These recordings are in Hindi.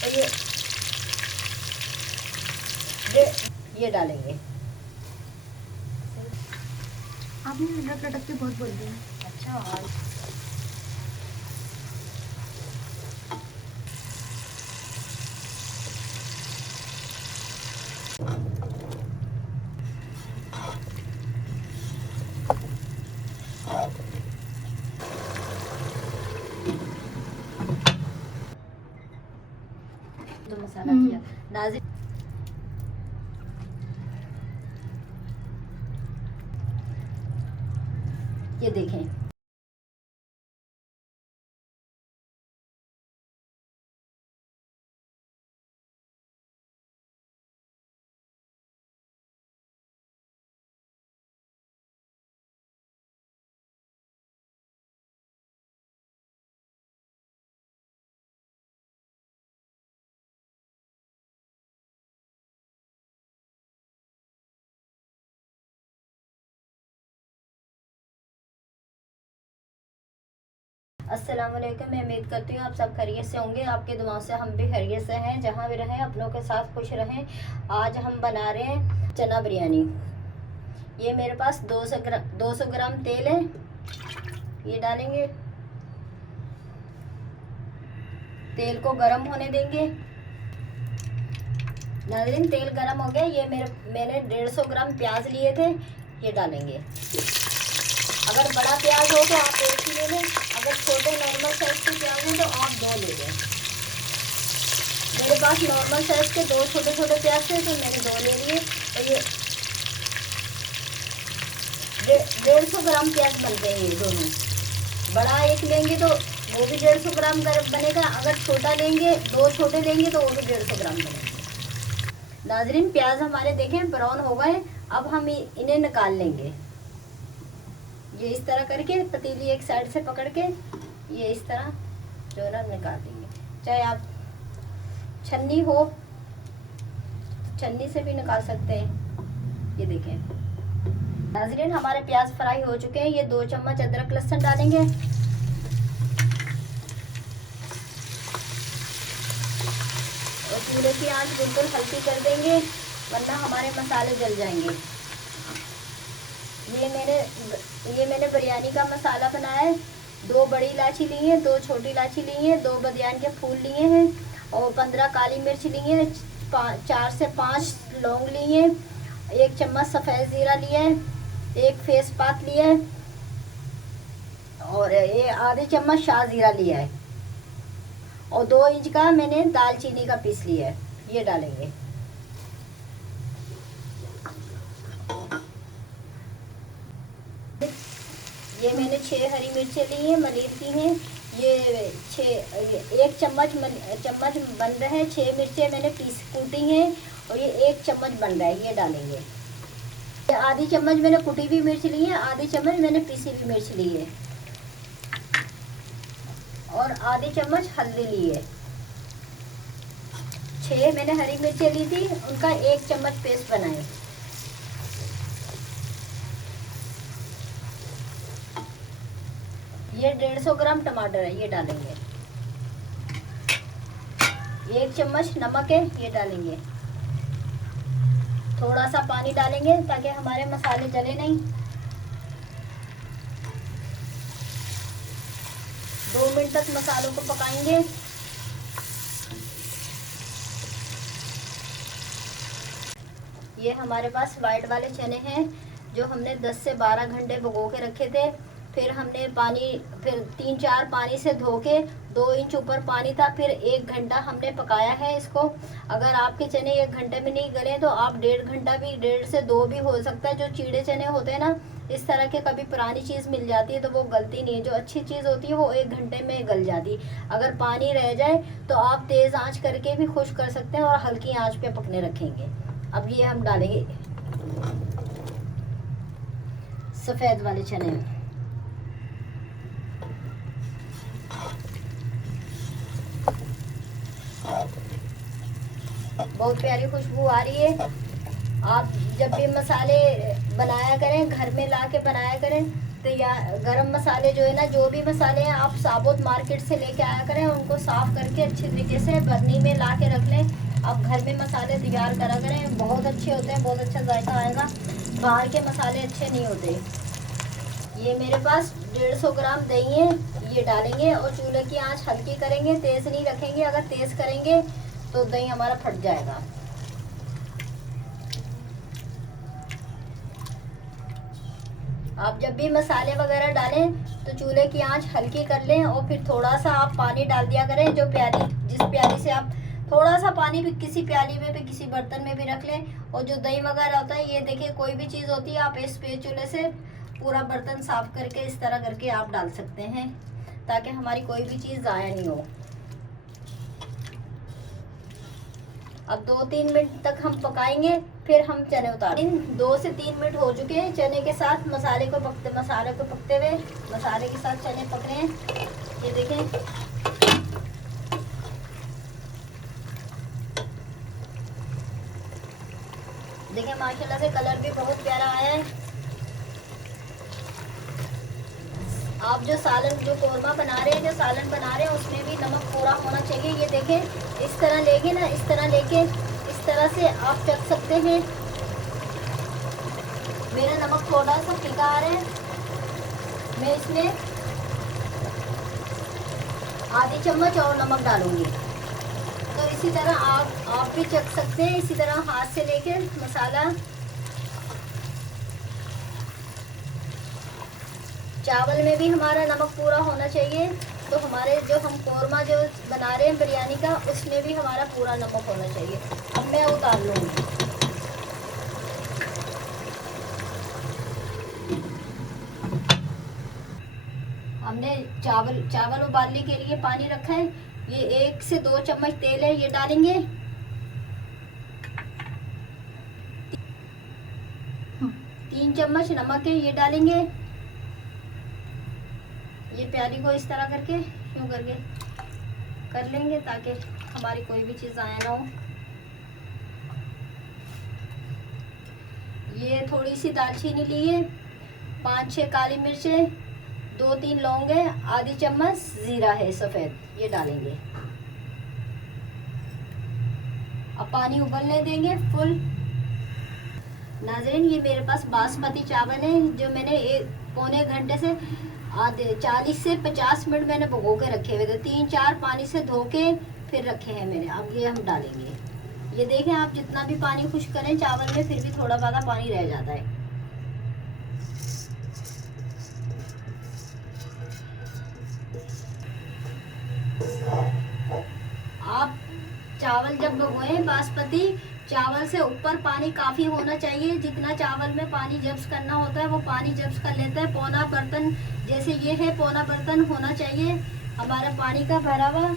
और ये डालेंगे। आपने लटक लटक के बहुत बोल दिया। अच्छा, और जो मसाला किया नाज़रीन, ये देखें। अस्सलाम वालेकुम। मैं उम्मीद करती हूँ आप सब खैरियत से होंगे। आपके दुआओं से हम भी खैरियत से हैं। जहाँ भी रहें अपनों के साथ खुश रहें। आज हम बना रहे हैं चना बिरयानी। ये मेरे पास 200 ग्राम तेल है, ये डालेंगे। तेल को गरम होने देंगे। नाज़रीन, तेल गरम हो गया। ये मैंने 150 ग्राम प्याज लिए थे, ये डालेंगे। अगर बड़ा प्याज हो तो आप एक ही ले लें, अगर छोटे नॉर्मल साइज के प्याज हैं तो आप 2 ले लें। मेरे पास नॉर्मल साइज के 2 छोटे छोटे प्याज थे तो मैंने 2 ले लिए। और ये 150 ग्राम प्याज बनते हैं ये दोनों। बड़ा एक लेंगे तो वो भी 150 ग्राम बनेगा, अगर छोटा लेंगे 2 छोटे लेंगे तो वो भी 150 ग्राम बनेगा। नाज़रीन, प्याज हमारे देखें ब्राउन हो गए। अब हम इन्हें निकाल लेंगे। ये इस तरह करके पतीली एक साइड से पकड़ के ये इस तरह जो है ना निकाल देंगे। चाहे आप छन्नी हो, छन्नी से भी निकाल सकते हैं। ये देखें नाज़रीन, हमारे प्याज फ्राई हो चुके हैं। ये 2 चम्मच अदरक लहसुन डालेंगे। और चूल्हे की आंच बिल्कुल हल्की कर देंगे, वरना हमारे मसाले जल जाएंगे। ये मैंने बिरयानी का मसाला बनाया है। 2 बड़ी इलायची ली है, 2 छोटी इलायची ली है, 2 बदियान के फूल लिए हैं और 15 काली मिर्च ली है, 4 से 5 लौंग ली हैं, 1 चम्मच सफ़ेद ज़ीरा लिया है, 1 तेज़पात लिया है और ये आधी चम्मच शाह ज़ीरा लिया है और 2 इंच का मैंने दालचीनी का पीस लिया है, ये डालेंगे। ये मैंने 6 हरी मिर्चें ली हैं, मलीर की हैं। ये 1 चम्मच बन रहा है। 6 मिर्चें मैंने कूटी हैं और ये 1 चम्मच बन रहा है, ये डालेंगे। ये आधी चम्मच मैंने कुटी हुई मिर्च ली है, आधी चम्मच मैंने पीसी हुई मिर्च ली है और आधी चम्मच हल्दी ली है। 6 मैंने हरी मिर्चें ली थी, उनका 1 चम्मच पेस्ट बनाए। ये 150 ग्राम टमाटर है, ये डालेंगे। 1 चम्मच नमक है, ये डालेंगे। थोड़ा सा पानी डालेंगे ताकि हमारे मसाले जले नहीं। 2 मिनट तक मसालों को पकाएंगे। ये हमारे पास वाइट वाले चने हैं जो हमने 10 से 12 घंटे भिगो के रखे थे। फिर हमने फिर 3-4 पानी से धो के 2 इंच ऊपर पानी था, फिर 1 घंटा हमने पकाया है इसको। अगर आपके चने 1 घंटे में नहीं गले तो आप 1.5 घंटा भी, 1.5 से 2 भी हो सकता है। जो चीड़े चने होते हैं ना, इस तरह के कभी पुरानी चीज़ मिल जाती है तो वो गलती नहीं है। जो अच्छी चीज़ होती है वो 1 घंटे में गल जाती। अगर पानी रह जाए तो आप तेज़ आंच करके भी खुश कर सकते हैं और हल्की आंच पे पकने रखेंगे। अब ये हम डालेंगे सफ़ेद वाले चने। बहुत प्यारी खुशबू आ रही है। आप जब भी मसाले बनाया करें, घर में ला के बनाया करें तैयार गरम मसाले जो है ना, जो भी मसाले हैं आप साबुत मार्केट से लेके आया करें, उनको साफ़ करके अच्छी तरीके से बर्नी में ला के रख लें। आप घर में मसाले तैयार करा करें, बहुत अच्छे होते हैं, बहुत अच्छा जायका आएगा। बाहर के मसाले अच्छे नहीं होते। ये मेरे पास 150 ग्राम दही है, ये डालेंगे और चूल्हे की आंच हल्की करेंगे, तेज़ नहीं रखेंगे। अगर तेज़ करेंगे तो दही हमारा फट जाएगा। आप जब भी मसाले वगैरह डालें तो चूल्हे की आंच हल्की कर लें और फिर थोड़ा सा आप पानी डाल दिया करें। जो प्याली, जिस प्याली से आप थोड़ा सा पानी भी किसी प्याली में भी किसी बर्तन में भी रख लें। और जो दही वगैरह होता है, ये देखिए कोई भी चीज़ होती है, आप इस स्पैचुले से पूरा बर्तन साफ करके इस तरह करके आप डाल सकते हैं, ताकि हमारी कोई भी चीज़ ज़ाया नहीं हो। अब 2-3 मिनट तक हम पकाएंगे, फिर हम चने उतारेंगे। 2 से 3 मिनट हो चुके हैं चने के साथ मसाले को पकते हुए। मसाले के साथ चने पक रहे हैं, ये देखें। देखिए माशाल्लाह से कलर भी बहुत प्यारा आया है। आप जो कोरमा बना रहे हैं, जो सालन बना रहे हैं, उसमें भी नमक पूरा होना चाहिए। ये देखें, इस तरह लेके ना, इस तरह लेके इस तरह से आप चख सकते हैं। मेरा नमक थोड़ा सा फीका आ रहा है, मैं इसमें आधी चम्मच और नमक डालूंगी। तो इसी तरह आप भी चख सकते हैं, इसी तरह हाथ से लेके मसाला। चावल में भी हमारा नमक पूरा होना चाहिए, तो हमारे जो हम कोरमा जो बना रहे हैं बिरयानी का, उसमें भी हमारा पूरा नमक होना चाहिए। अब मैं उतार लूँगी। हमने चावल उबालने के लिए पानी रखा है। ये 1 से 2 चम्मच तेल है, ये डालेंगे। 3 चम्मच नमक है, ये डालेंगे। ये प्याली को इस तरह करके यूँ करके कर लेंगे, ताकि हमारी कोई भी चीज़ आया ना हो। ये थोड़ी सी दालचीनी ली है, 5-6 काली मिर्चें, 2-3 लौंग है, आधी चम्मच जीरा है सफ़ेद, ये डालेंगे। अब पानी उबलने देंगे फुल। नाज़रीन, ये मेरे पास बासमती चावल है, जो मैंने पौने घंटे से आधे 40 से 50 मिनट मैंने भिगो के रखे हुए थे। 3-4 पानी से धो के फिर रखे हैं मैंने। अब ये हम डालेंगे। ये देखें, आप जितना भी पानी खुश करें चावल में, फिर भी थोड़ा ज़्यादा पानी रह जाता है। आप चावल जब भिगोएं, बासमती चावल से ऊपर पानी काफ़ी होना चाहिए। जितना चावल में पानी जब्स करना होता है, वो पानी जब्स कर लेता है। पौना बर्तन, जैसे ये है, पौना बर्तन होना चाहिए हमारा पानी का भरा हुआ।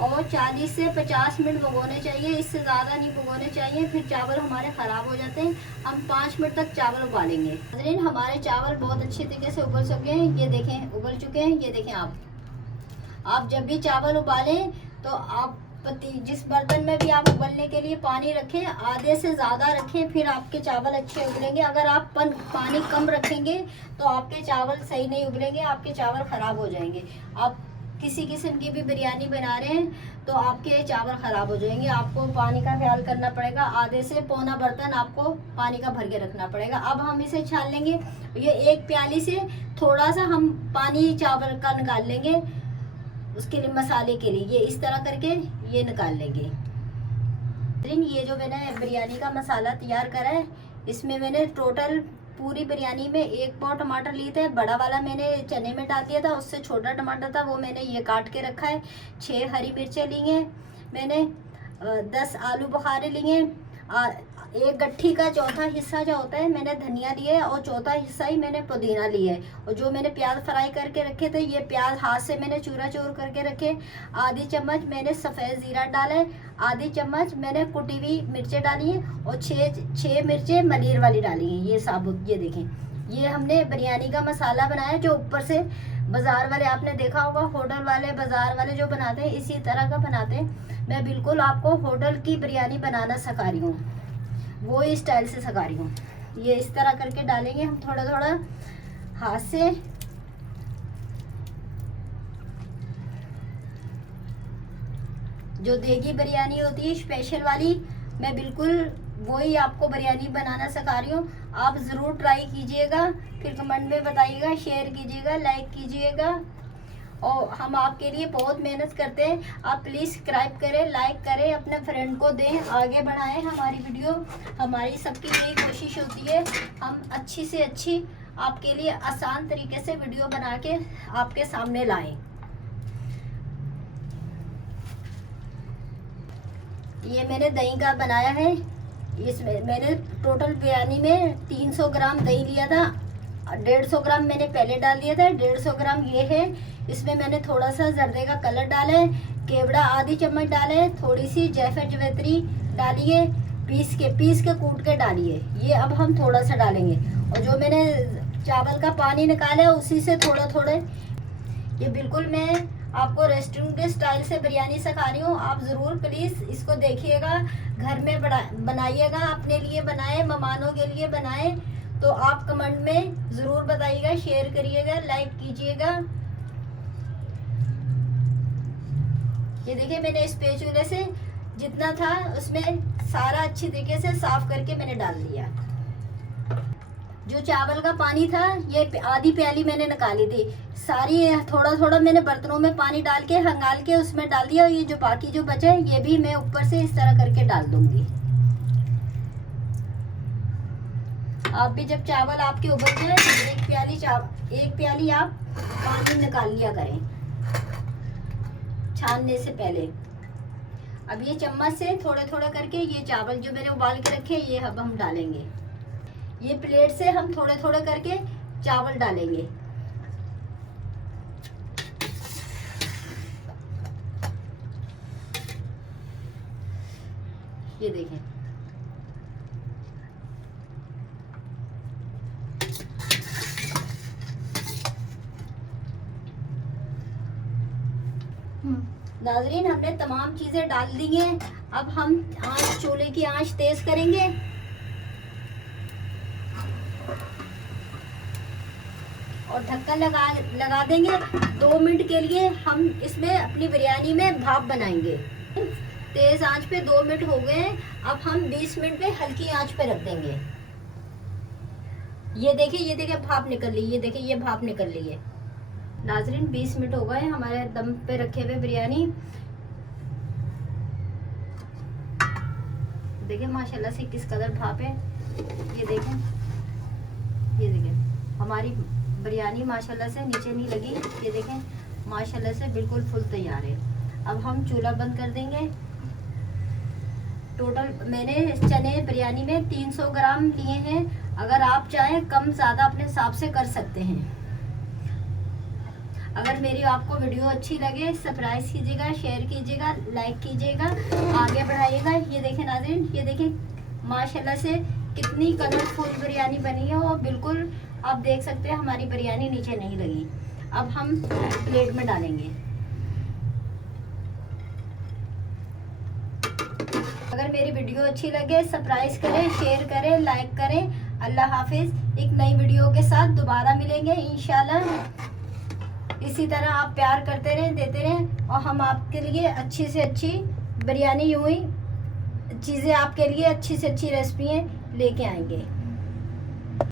और 40 से 50 मिनट भिगोने चाहिए, इससे ज़्यादा नहीं भिगोने चाहिए, फिर चावल हमारे ख़राब हो जाते हैं। हम 5 मिनट तक चावल उबालेंगे। नाज़रीन, हमारे चावल बहुत अच्छी तरीके से उबल चुके हैं। ये देखें, उबल चुके हैं। ये देखें, आप जब भी चावल उबालें तो आप जिस बर्तन में भी आप उबलने के लिए पानी रखें, आधे से ज़्यादा रखें, फिर आपके चावल अच्छे उबलेंगे। अगर आप पानी कम रखेंगे तो आपके चावल सही नहीं उबलेंगे, आपके चावल ख़राब हो जाएंगे। आप किसी किस्म की भी बिरयानी बना रहे हैं तो आपके चावल ख़राब हो जाएंगे। आपको पानी का ख्याल करना पड़ेगा। आधे से पौना बर्तन आपको पानी का भर के रखना पड़ेगा। अब हम इसे छान लेंगे। ये एक प्याली से थोड़ा सा हम पानी चावल का निकाल लेंगे, उसके लिए मसाले के लिए। ये इस तरह करके ये निकाल लेंगे। ये जो मैंने बिरयानी का मसाला तैयार करा है, इसमें मैंने टोटल पूरी बिरयानी में 1 पाव टमाटर लिए थे। बड़ा वाला मैंने चने में डाल दिया था, उससे छोटा टमाटर था वो मैंने ये काट के रखा है। 6 हरी मिर्चें ली हैं मैंने, 10 आलू बुखारे लिए, 1 गट्ठी का चौथा हिस्सा जो होता है मैंने धनिया लिया है, और चौथा हिस्सा ही मैंने पुदीना लिया है। और जो मैंने प्याज फ्राई करके रखे थे, ये प्याज हाथ से मैंने चूरा चूर करके रखे। आधी चम्मच मैंने सफ़ेद ज़ीरा डाला है, आधी चम्मच मैंने कुटी हुई मिर्चें डाली हैं, और 6 मिर्चें मलीर वाली डाली हैं, ये साबुत। ये देखें, ये हमने बिरयानी का मसाला बनाया, जो ऊपर से बाज़ार वाले, आपने देखा होगा होटल वाले, बाज़ार वाले जो बनाते हैं इसी तरह का बनाते हैं। मैं बिल्कुल आपको होटल की बिरयानी बनाना सिखा रही हूँ, वो ही स्टाइल से सिखा रही हूँ। ये इस तरह करके डालेंगे हम थोड़ा थोड़ा। हाथ से। जो देगी बिरयानी होती है स्पेशल वाली, मैं बिल्कुल वही आपको बिरयानी बनाना सिखा रही हूँ। आप ज़रूर ट्राई कीजिएगा, फिर कमेंट में बताइएगा, शेयर कीजिएगा, लाइक कीजिएगा। और हम आपके लिए बहुत मेहनत करते हैं। आप प्लीज़ सब्सक्राइब करें, लाइक करें, अपने फ्रेंड को दें, आगे बढ़ाएं हमारी वीडियो। हमारी सबकी यही कोशिश होती है, हम अच्छी से अच्छी आपके लिए आसान तरीके से वीडियो बना के आपके सामने लाएं। ये मैंने दही का बनाया है। इसमें मैंने टोटल बिरयानी में 300 ग्राम दही लिया था। 150 ग्राम मैंने पहले डाल दिया था, 150 ग्राम ये है। इसमें मैंने थोड़ा सा जर्दे का कलर डाला है, केवड़ा आधी चम्मच डाले है, थोड़ी सी जायफल जवैत्री डालिए, पीस के कूट के डालिए। ये अब हम थोड़ा सा डालेंगे। और जो मैंने चावल का पानी निकाला है उसी से थोड़ा थोड़ा, ये बिल्कुल मैं आपको रेस्टोरेंट के स्टाइल से बिरयानी सिखा रही हूँ। आप ज़रूर प्लीज़ इसको देखिएगा, घर में बनाइएगा, अपने लिए बनाएं, मेहमानों के लिए बनाएं। तो आप कमेंट में ज़रूर बताइएगा, शेयर करिएगा, लाइक कीजिएगा। ये देखिए मैंने स्पैचुला से जितना था उसमें सारा अच्छी तरीके से साफ करके मैंने डाल दिया। जो चावल का पानी था ये आधी प्याली मैंने निकाली थी सारी। थोड़ा थोड़ा मैंने बर्तनों में पानी डाल के हंगाल के उसमें डाल दिया। और ये जो बाकी जो बचे ये भी मैं ऊपर से इस तरह करके डाल दूंगी। आप भी जब चावल आपके उबल जाए तो एक प्याली आप पानी निकाल लिया करें छानने से पहले। अब ये चम्मच से थोड़ा थोड़ा करके ये चावल जो मैंने उबाल के रखे ये अब हम डालेंगे। ये प्लेट से हम थोड़े थोड़े करके चावल डालेंगे। ये देखें, नाज़रीन हमने तमाम चीजें डाल दी हैं। अब हम चूल्हे की आंच तेज करेंगे और ढक्कन लगा देंगे। 2 मिनट के लिए हम इसमें अपनी बिरयानी में भाप बनाएंगे। तेज आंच पे 2 मिनट हो गए हैं। अब हम 20 मिनट पे हल्की आंच पे रख देंगे। ये देखिए भाप निकल ली। ये देखिए ये भाप निकल ली है। नाज़रीन 20 मिनट हो गए हमारे दम पे रखे हुए बिरयानी। देखिए माशाल्लाह से किस कदर भाप है। ये देखें हमारी बिरयानी माशाल्लाह से नीचे नहीं लगी। ये देखें माशाल्लाह से बिल्कुल फुल तैयार है। अब हम चूल्हा बंद कर देंगे। टोटल मैंने चने बिरयानी में 300 ग्राम लिए हैं। अगर आप चाहें कम ज़्यादा अपने हिसाब से कर सकते हैं। अगर मेरी आपको वीडियो अच्छी लगे सब्सक्राइब कीजिएगा, शेयर कीजिएगा, लाइक कीजिएगा, आगे बढ़ाइएगा। ये देखें नाज़रीन, ये देखें माशाल्लाह से कितनी कलरफुल बिरयानी बनी है। और बिल्कुल आप देख सकते हैं हमारी बिरयानी नीचे नहीं लगी। अब हम प्लेट में डालेंगे। अगर मेरी वीडियो अच्छी लगे सब्सक्राइब करें, शेयर करें, लाइक करें। अल्लाह हाफिज़। एक नई वीडियो के साथ दोबारा मिलेंगे इंशाल्लाह। इसी तरह आप प्यार करते रहें, देते रहें और हम आपके लिए अच्छी से अच्छी बिरयानी यूं ही चीज़ें आपके लिए अच्छी से अच्छी रेसिपी लेके आएंगे।